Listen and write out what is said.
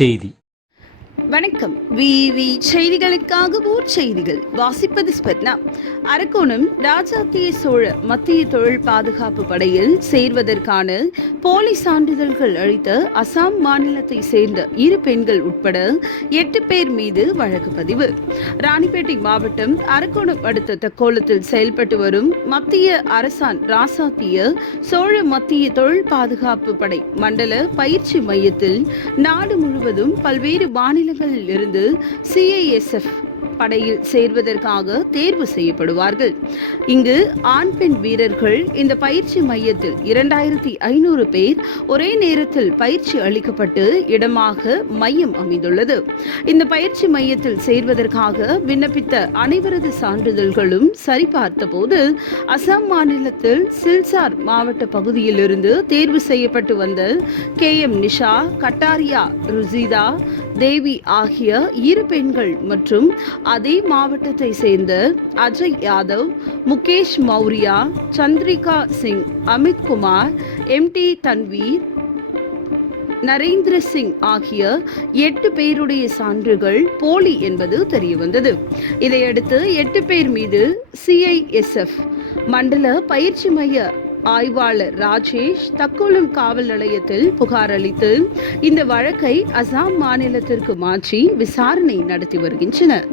செய்தி வணக்கம். விவி செய்திகளுக்காக ஊர் செய்திகள். வாசிப்பது ஸ்பெத்னா அரக்கோணம் ராஜாத்திய சோழ மத்திய தொழில் பாதுகாப்பு படையில் சேர்வதற்கான போலி சான்றிதழ்கள் அளித்த அசாம் மாநிலத்தை சேர்ந்த இரு பெண்கள் உட்பட எட்டு பேர் மீது வழக்கு பதிவு. ராணிப்பேட்டை மாவட்டம் அரக்கோணம் அடுத்த தக்கோலத்தில் செயல்பட்டு வரும் மத்திய அரசான் ராசாத்திய சோழ மத்திய தொழில் பாதுகாப்பு படை மண்டல பயிற்சி மையத்தில் நாடு முழுவதும் பல்வேறு மாநில மாநிலங்களில் இருந்து சிஐஎஸ்எஃப் படையில் சேர்வதற்காக தேர்வு செய்யப்படுவார்கள். இங்கு ஆண் பெண் வீரர்கள் இந்த பயிற்சி மையத்தில் இரண்டாயிரத்தி ஐநூறு பேர் ஒரே நேரத்தில் பயிற்சி அளிக்கப்பட்டு இடமாக மையம் அமைந்துள்ளது. இந்த பயிற்சி மையத்தில் சேர்வதற்காக விண்ணப்பித்த அனைவரது சான்றிதழ்களும் சரிபார்த்த போது அசாம் மாநிலத்தில் சில்சார் மாவட்ட பகுதியிலிருந்து தேர்வு செய்யப்பட்டு வந்த கே எம் நிஷா கட்டாரியா ருசிதா தேவி ஆகிய இரு பெண்கள் மற்றும் அதே மாவட்டத்தை சேர்ந்த அஜய் யாதவ் முகேஷ் மௌரியா சந்திரிகா சிங் அமித் குமார் எம் டி தன்வீர் நரேந்திர சிங் ஆகிய எட்டு பேருடைய சான்றுகள் போலி என்பது தெரியவந்தது. இதையடுத்து எட்டு பேர் மீது சிஐஎஸ்எஃப் மண்டல பயிற்சி மைய ஆய்வாளர் ராஜேஷ் தக்கோலம் காவல் நிலையத்தில் புகார் அளித்து இந்த வழக்கை அசாம் மாநிலத்திற்கு மாற்றி விசாரணை நடத்தி வருகின்றனர்.